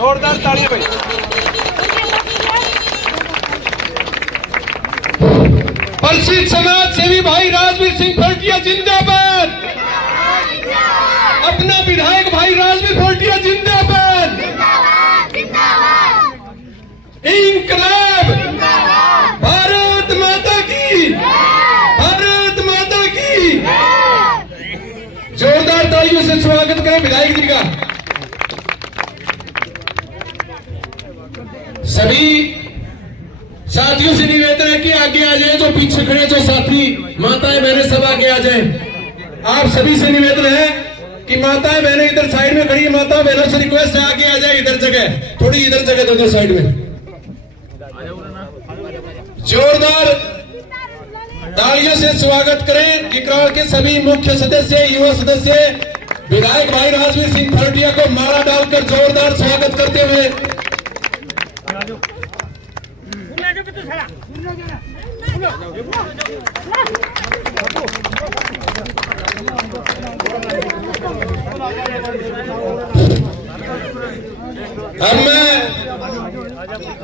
जोरदार ताली भाई। प्रसिद्ध समाज सेवी भाई राजवीर सिंह फर्टिया जिंदाबाद। अपना विधायक भाई राजवीर फर्टिया जिंदाबाद। इंकलाब। भारत माता की, भारत माता की। जोरदार तालियों से स्वागत करें विधायक जी का। सभी साथियों से निवेदन है कि आगे आ जाए, जो पीछे खड़े जो साथी माताएं बहनें सब आगे आ जाएं। आप सभी से निवेदन है कि माताएं बहनें इधर साइड में खड़ी है, माता बहनों से रिक्वेस्ट है आगे आ जाए, इधर जगह थोड़ी इधर जगह दे दो साइड में। जोरदार तालियों से स्वागत करें किकराल के सभी मुख्य सदस्य, युवा सदस्य, विधायक भाई राजवीर सिंह फर्टिया को माला डालकर जोरदार स्वागत करते हुए। अब मैं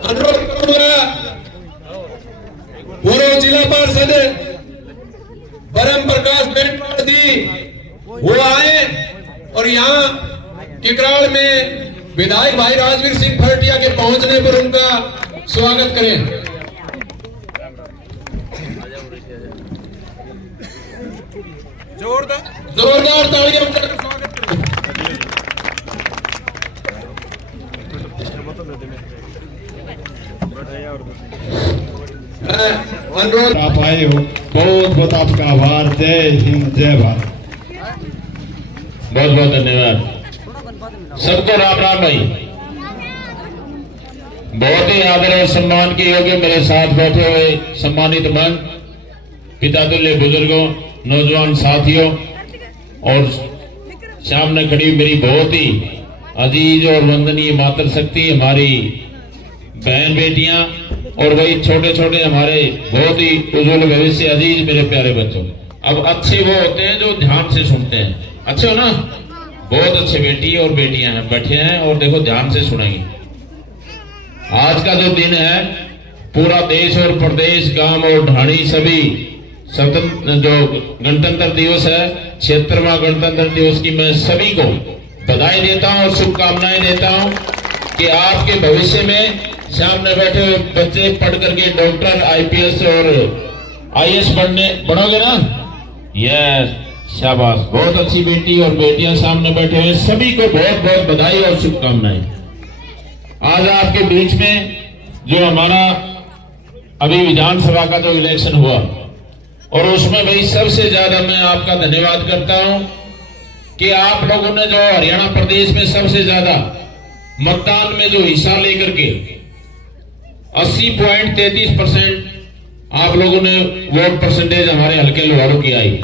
अनुरोध करूंगा पूर्व जिला पार्षद परम प्रकाश बेटवाड़ी वो आए और यहाँ किकराल में विधायक भाई राजवीर सिंह फर्टिया के पहुंचने पर उनका स्वागत करें। जोरदार तालियां बजाकर स्वागत करें। अनुरोध आप आए हो, बहुत बहुत आपका आभार। जय हिंद, जय भारत। बहुत बहुत धन्यवाद सबको। राम राम भाई। बहुत ही आदर और सम्मान के योग्य मेरे साथ बैठे हुए सम्मानित मन, पिता तुल्य बुजुर्गों, नौजवान साथियों और सामने खड़ी मेरी बहुत ही अजीज और वंदनीय मातृ शक्ति हमारी बहन बेटियां और वही छोटे छोटे हमारे बहुत ही उज्जवल भविष्य अजीज मेरे प्यारे बच्चों। अब अच्छे वो होते हैं जो ध्यान से सुनते हैं। अच्छे हो ना? बहुत अच्छे बेटी और बेटियां हैं, बैठे हैं और देखो ध्यान से सुनेंगे। आज का जो दिन है पूरा देश और प्रदेश, गांव और ढाणी सभी स्वतंत्र जो गणतंत्र दिवस है, 76वां गणतंत्र दिवस की मैं सभी को बधाई देता हूं और शुभकामनाएं देता हूं कि आपके भविष्य में सामने बैठे हुए बच्चे पढ़ करके डॉक्टर, आईपीएस और आईएएस बनोगे ना? यस, शाबाश। बहुत अच्छी बेटी और बेटियां सामने बैठे हुए सभी को बहुत बहुत बधाई और शुभकामनाएं। आज आपके बीच में जो हमारा अभी विधानसभा का जो इलेक्शन हुआ और उसमें भाई सबसे ज्यादा मैं आपका धन्यवाद करता हूं कि आप लोगों ने जो हरियाणा प्रदेश में सबसे ज्यादा मतदान में जो हिस्सा लेकर के 80.33% आप लोगों ने वोट परसेंटेज हमारे हल्के लोहारू की आई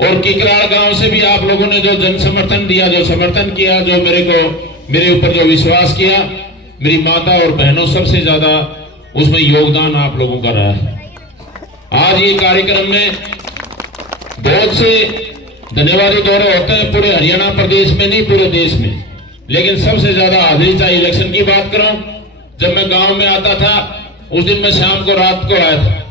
और किकराल गांव से भी आप लोगों ने जो जन समर्थन दिया, जो समर्थन किया, जो मेरे ऊपर जो विश्वास किया, मेरी माता और बहनों सबसे ज्यादा उसमें योगदान आप लोगों का रहा है। आज ये कार्यक्रम में बहुत से धन्यवादी दौरे होते हैं पूरे हरियाणा प्रदेश में, नहीं पूरे देश में, लेकिन सबसे ज्यादा हाजिरी चाहे इलेक्शन की बात करूं, जब मैं गांव में आता था उस दिन मैं शाम को रात को आया था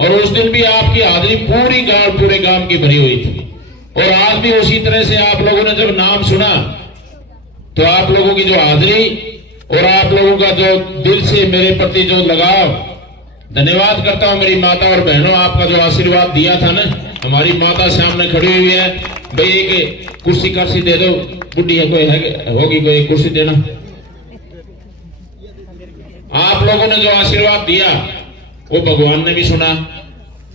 और उस दिन भी आपकी हाजिरी पूरे गांव की भरी हुई थी और आज भी उसी तरह से आप लोगों ने जब नाम सुना तो आप लोगों की जो हाजिरी और आप लोगों का जो दिल से मेरे प्रति जो लगाव, धन्यवाद करता हूं मेरी माता और बहनों। आपका जो आशीर्वाद दिया था ना, हमारी माता सामने खड़ी हुई है, भाई एक कुर्सी कर्सी दे दो, बुढ़ी है कोई है होगी कोई कुर्सी देना। आप लोगों ने जो आशीर्वाद दिया वो भगवान ने भी सुना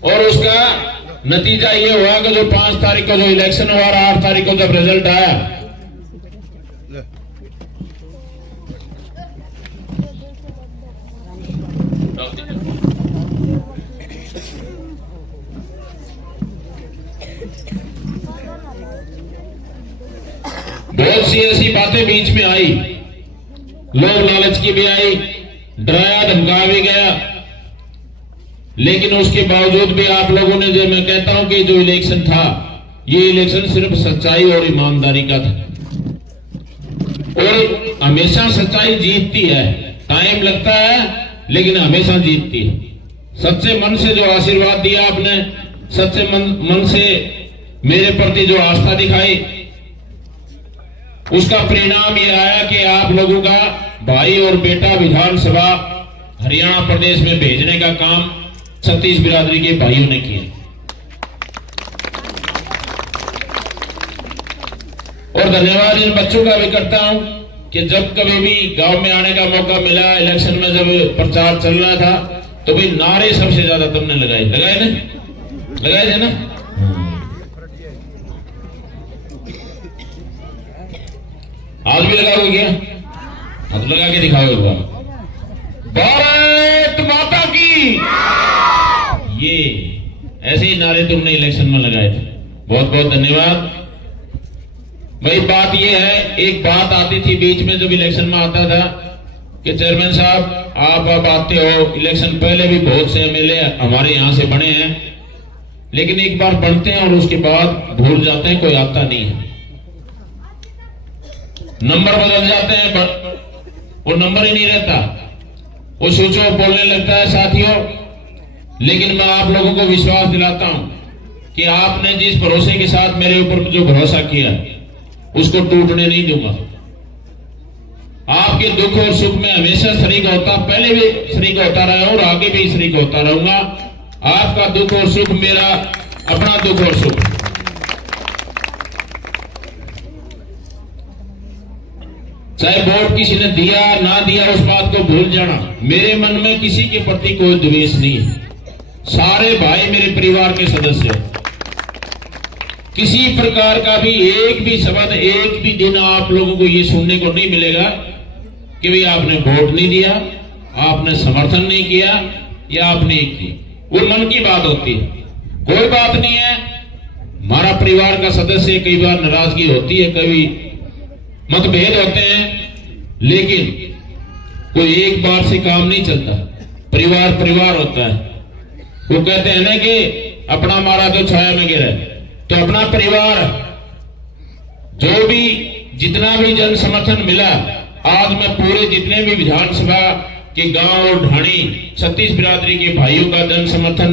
और उसका नतीजा ये हुआ कि जो 5 तारीख को जो इलेक्शन हुआ और 8 तारीख को जब रिजल्ट आया, बहुत सी ऐसी बातें बीच में आई, लोग लालच की भी आई, डराया धमकाया भी गया, लेकिन उसके बावजूद भी आप लोगों ने, जो मैं कहता हूं कि जो इलेक्शन था, ये इलेक्शन सिर्फ सच्चाई और ईमानदारी का था। और हमेशा सच्चाई जीतती है। टाइम लगता है लेकिन हमेशा जीतती है। सच्चे मन से जो आशीर्वाद दिया आपने, सच्चे मन से मेरे प्रति जो आस्था दिखाई, उसका परिणाम यह आया कि आप लोगों का भाई और बेटा विधानसभा हरियाणा प्रदेश में भेजने का काम 36 बिरादरी के भाइयों ने किया। और धन्यवाद इन बच्चों का भी करता हूं कि जब कभी भी गांव में आने का मौका मिला, इलेक्शन में जब प्रचार चल रहा था, तो भाई नारे सबसे ज्यादा तुमने लगाए ना, लगाए थे ना। आज भी लगाओगे क्या? अब लगा के दिखाओ एक बार। भारत माता की, ये ऐसे ही नारे तुमने इलेक्शन में लगाए थे। बहुत बहुत धन्यवाद भाई। बात ये है, एक बात आती थी बीच में जब इलेक्शन में आता था कि चेयरमैन साहब आप अब आते हो, इलेक्शन पहले भी बहुत से एमएलए हमारे यहां से बने हैं, लेकिन एक बार बनते हैं और उसके बाद भूल जाते हैं, कोई आता नहीं है, नंबर बदल जाते हैं, वो नंबर ही नहीं रहता, वो स्विच ऑफ बोलने लगता है साथियों। लेकिन मैं आप लोगों को विश्वास दिलाता हूं कि आपने जिस भरोसे के साथ मेरे ऊपर जो भरोसा किया उसको टूटने नहीं दूंगा। आपके दुख और सुख में हमेशा शरीक होता, पहले भी शरीक होता रहा और आगे भी शरीक होता रहूंगा। आपका दुख और सुख मेरा अपना दुख और सुख। चाहे वोट किसी ने दिया ना दिया, उस बात को भूल जाना। मेरे मन में किसी के प्रति कोई द्वेष नहीं है। सारे भाई मेरे परिवार के सदस्य हैं। किसी प्रकार का भी एक भी शब्द, एक भी दिन आप लोगों को ये सुनने को नहीं मिलेगा कि भाई आपने वोट नहीं दिया, आपने समर्थन नहीं किया या आपने एक की। वो मन की बात होती है, कोई बात नहीं है। हमारा परिवार का सदस्य, कई बार नाराजगी होती है, कभी मतभेद होते हैं, लेकिन कोई एक बार से काम नहीं चलता। परिवार परिवार होता है। वो कहते हैं ना कि अपना मारा तो छाया में गिरा, तो अपना परिवार, जो भी जितना भी जन समर्थन मिला, आज मैं पूरे जितने भी विधानसभा के गांव और ढाणी 36 बिरादरी के भाइयों का जन समर्थन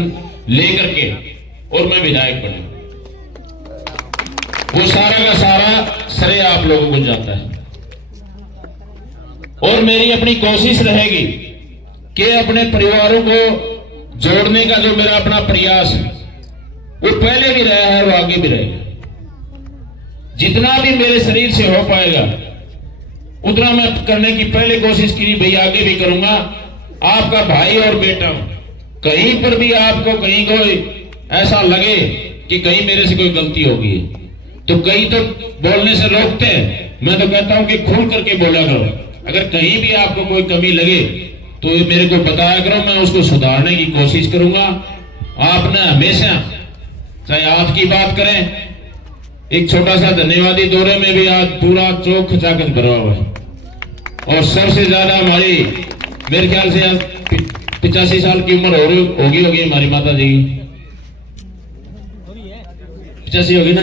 लेकर के और मैं विधायक बना, वो सारा का सारा श्रेय आप लोगों को जाता है। और मेरी अपनी कोशिश रहेगी कि अपने परिवारों को जोड़ने का जो मेरा अपना प्रयास है, वो पहले भी रहा है, वो आगे भी रहेगा। जितना भी मेरे शरीर से हो पाएगा उतना मैं करने की पहले कोशिश की, भाई आगे भी करूंगा। आपका भाई और बेटा हूं, कहीं पर भी आपको कहीं कोई ऐसा लगे कि कहीं मेरे से कोई गलती होगी, तो कहीं तो बोलने से रोकते हैं। मैं तो कहता हूं कि खुल करके बोला करो। अगर कहीं भी आपको कोई कमी लगे तो ये मेरे को बताया करो, मैं उसको सुधारने की कोशिश करूंगा। आपने हमेशा, चाहे आज की बात करें, एक छोटा सा धन्यवादी दौरे में भी आज पूरा चौक खचाखच भरा हुआ है। और सबसे ज्यादा हमारी, मेरे ख्याल से 85 साल की उम्र होगी हमारी माता जी की, 85 होगी ना।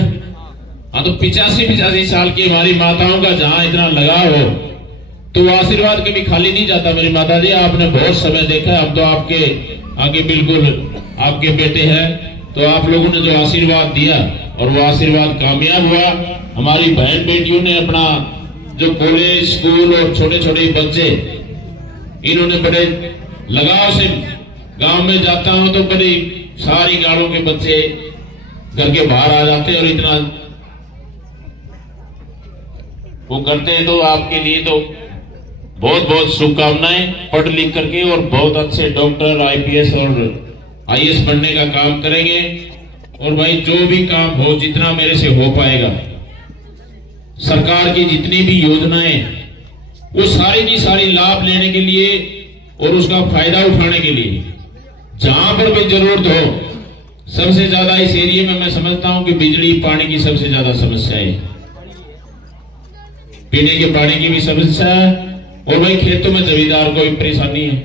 हाँ, तो 85 साल की हमारी माताओं का जहां इतना लगाव हो तो आशीर्वाद कभी खाली नहीं जाता। मेरी माता जी, आपने बहुत समय देखा है, हम तो आपके आगे बिल्कुल आपके बेटे हैं, तो आप लोगों ने जो आशीर्वाद दिया और वो आशीर्वाद कामयाब हुआ। हमारी बहन बेटियों ने अपना जो कॉलेज, स्कूल और छोटे छोटे बच्चे, इन्होंने बड़े लगाव से, गांव में जाता हूं तो बड़ी सारी गाड़ों के बच्चे घर के बाहर आ जाते हैं और इतना वो करते हैं। तो आपके लिए तो बहुत बहुत शुभकामनाएं। पढ़ लिख करके और बहुत अच्छे डॉक्टर, आईपीएस और आईएएस बनने का काम करेंगे। और भाई जो भी काम हो, जितना मेरे से हो पाएगा, सरकार की जितनी भी योजनाएं, वो सारी की सारी लाभ लेने के लिए और उसका फायदा उठाने के लिए जहां पर भी जरूरत हो। सबसे ज्यादा इस एरिया में मैं समझता हूं कि बिजली, पानी की सबसे ज्यादा समस्या है, पीने के पानी की भी समस्या है, और भाई खेतों में जमींदार को भी परेशानी है।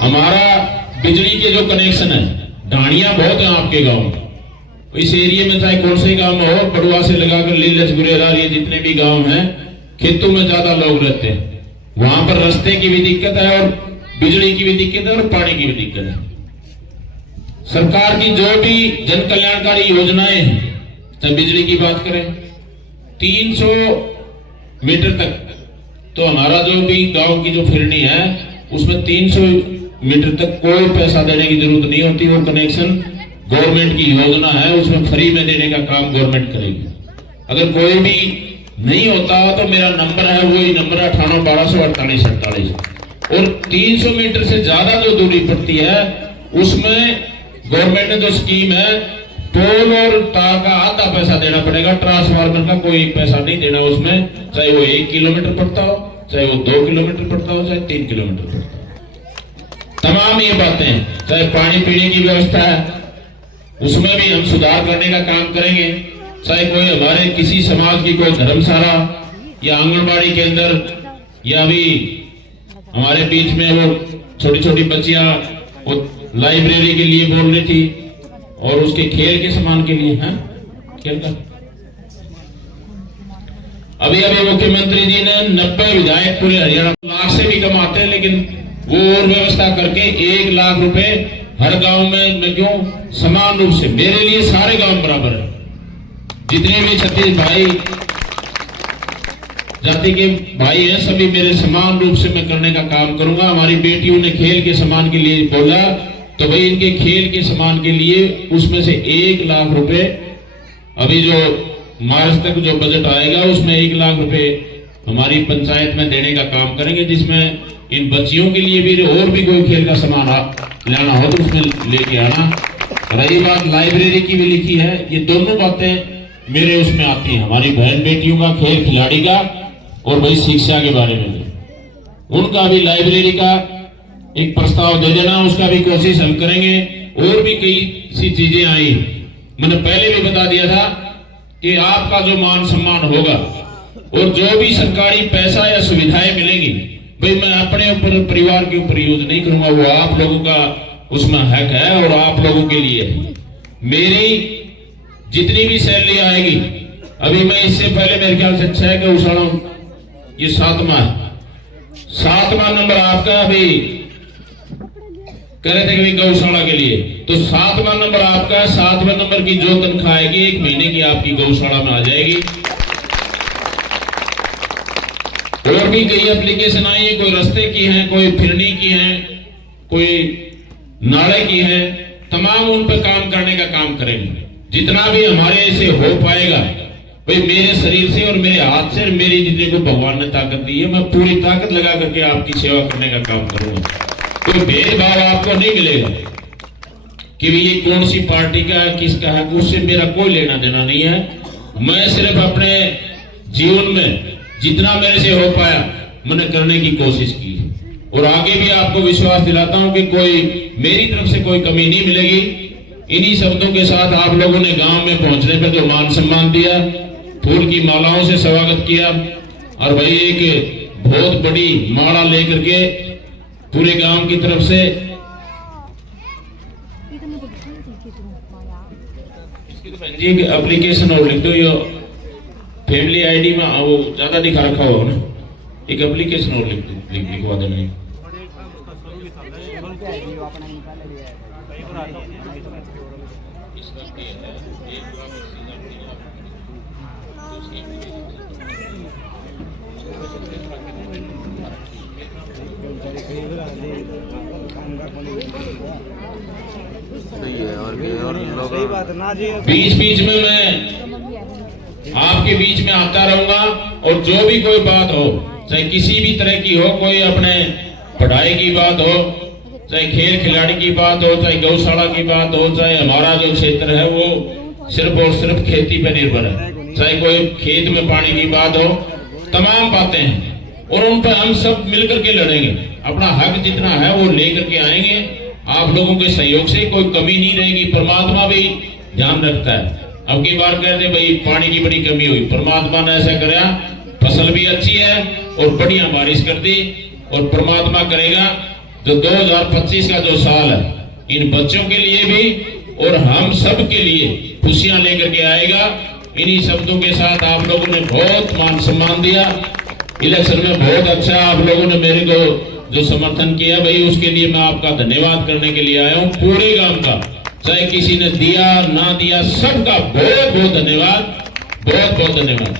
हमारा बिजली के जो कनेक्शन है, ढाणियां बहुत है आपके गांव में, इस एरिया में चाहे कौन से गांव में हो, पड़ुआ से लगाकर लीलच गुरेरार, ये जितने भी गांव हैं, खेतों में ज्यादा लोग रहते हैं। वहां पर रास्ते की भी दिक्कत है और बिजली की भी दिक्कत है और पानी की भी दिक्कत है। सरकार की जो भी जन कल्याणकारी योजनाएं हैं, चाहे बिजली की बात करें, 300 मीटर तक, तो हमारा जो भी गांव की जो फिरनी है उसमें 300 मीटर तक कोई पैसा देने की जरूरत नहीं होती। वो कनेक्शन गवर्नमेंट की योजना है, उसमें फ्री में देने का काम गवर्नमेंट करेगी। अगर कोई भी नहीं होता तो मेरा नंबर है, वही नंबर 98 और 300 मीटर से ज्यादा जो दूरी पड़ती है उसमें गवर्नमेंट ने जो स्कीम है, टोल और तार का आधा पैसा देना पड़ेगा, ट्रांसफार्मर का कोई पैसा नहीं देना उसमें, चाहे वो 1 किलोमीटर पड़ता हो, चाहे वो 2 किलोमीटर पड़ता हो, चाहे 3 किलोमीटर पड़ता हो। तमाम ये बातें, चाहे पानी पीने की व्यवस्था है उसमें भी हम सुधार करने का काम करेंगे। चाहे कोई हमारे किसी समाज की कोई धर्मशाला या आंगनबाड़ी के अंदर, या अभी हमारे बीच में वो छोटी छोटी बच्चियां वो लाइब्रेरी के लिए बोल रही थी और उसके खेल के सामान के लिए, हैं खेल का, अभी मुख्यमंत्री जी ने 90 विधायक पूरे हरियाणा लाख से भी कम आते हैं, लेकिन वो और व्यवस्था करके 1 लाख रुपए हर गांव में, मैं क्यों समान रूप से, मेरे लिए सारे गांव बराबर है, जितने भी छत्तीस भाई जाति के भाई हैं सभी मेरे समान रूप से मैं करने का काम करूंगा। हमारी बेटियों ने खेल के सामान के लिए बोला, तो भाई इनके खेल के सामान के लिए उसमें से 1 लाख रुपए, अभी जो मार्च तक जो बजट आएगा उसमें 1 लाख रुपए हमारी पंचायत में देने का काम करेंगे, जिसमें इन बच्चियों के लिए भी और भी कोई खेल का सामान लाना हो तो उसमें लेके आना। रही बात लाइब्रेरी की भी लिखी है, ये दोनों बातें मेरे उसमें आती हैं, हमारी बहन बेटियों का खेल खिलाड़ी का और भाई शिक्षा के बारे में भी, उनका भी लाइब्रेरी का एक प्रस्ताव दे देना, उसका भी कोशिश हम करेंगे। और भी कई सी चीजें आई, मैंने पहले भी बता दिया था कि आपका जो मान सम्मान होगा और जो भी सरकारी पैसा या सुविधाएं मिलेंगी, भाई मैं अपने ऊपर परिवार के ऊपर यूज नहीं करूंगा, वो आप लोगों का उसमें हक है और आप लोगों के लिए है। मेरी जितनी भी सैलरी आएगी, अभी मैं इससे पहले मेरे ख्याल से 6 गौशाला, ये 7वां नंबर आपका, अभी कह रहे थे कि गौशाला के लिए, तो 7वां नंबर आपका, 7वें नंबर की जो तनख्वाह आएगी 1 महीने की आपकी गौशाला में आ जाएगी। और भी कई एप्लीकेशन आई है, कोई रास्ते की है, कोई फिरनी की है, कोई नाले की है, तमाम उन पर काम करने का काम करेंगे। जितना भी हमारे से हो पाएगा, भाई मेरे शरीर से और मेरे हाथ से, मेरी जितने को भगवान ने ताकत दी है, मैं पूरी ताकत लगा करके आपकी सेवा करने का काम करूंगा। कोई भेदभाव आपको नहीं मिलेगा कि ये कौन सी पार्टी का है, किसका है, उससे मेरा कोई लेना देना नहीं है। मैं सिर्फ अपने जीवन में जितना मेरे से हो पाया मैंने करने की कोशिश की, और आगे भी आपको विश्वास दिलाता हूं कि कोई मेरी तरफ से कोई कमी नहीं मिलेगी। इन्हीं शब्दों के साथ आप लोगों ने गांव में पहुंचने पर जो मान सम्मान दिया, फूल की मालाओं से स्वागत किया, और भाई एक बहुत बड़ी माला लेकर के पूरे गांव की तरफ से, जी एप्लीकेशन और लिख दो, ये फैमिली आईडी में वो ज्यादा दिखा रखा हो ना, एक एप्लीकेशन और लिखवा देना। बीच बीच में मैं आपके बीच में आता रहूंगा, और जो भी कोई बात हो, चाहे किसी भी तरह की हो, कोई अपने पढ़ाई की बात हो, चाहे खेल खिलाड़ी की बात हो, चाहे गौशाला की बात हो, चाहे हमारा जो क्षेत्र है वो सिर्फ और सिर्फ खेती पर निर्भर है, चाहे कोई खेत में पानी की बात हो, तमाम बातें हैं और उन पर हम सब मिलकर के लड़ेंगे। अपना हक जितना है वो लेकर के आएंगे। आप लोगों के सहयोग से कोई कमी नहीं रहेगी। परमात्मा भी ध्यान रखता है। अब की बार कहते भाई पानी की बड़ी कमी हुई, परमात्मा ने ऐसा कराया, फसल भी अच्छी है और बढ़िया बारिश कर दी, और परमात्मा करेगा जो 2025 का जो साल है इन बच्चों के लिए भी और हम सब के लिए खुशियां लेकर के आएगा। इन्हीं शब्दों के साथ आप लोगों ने बहुत मान सम्मान दिया इलेक्शन में, बहुत अच्छा आप लोगों ने मेरे को जो समर्थन किया भाई, उसके लिए मैं आपका धन्यवाद करने के लिए आया हूँ। पूरे गांव का, चाहे किसी ने दिया ना दिया, सबका बहुत बहुत धन्यवाद, बहुत बहुत धन्यवाद।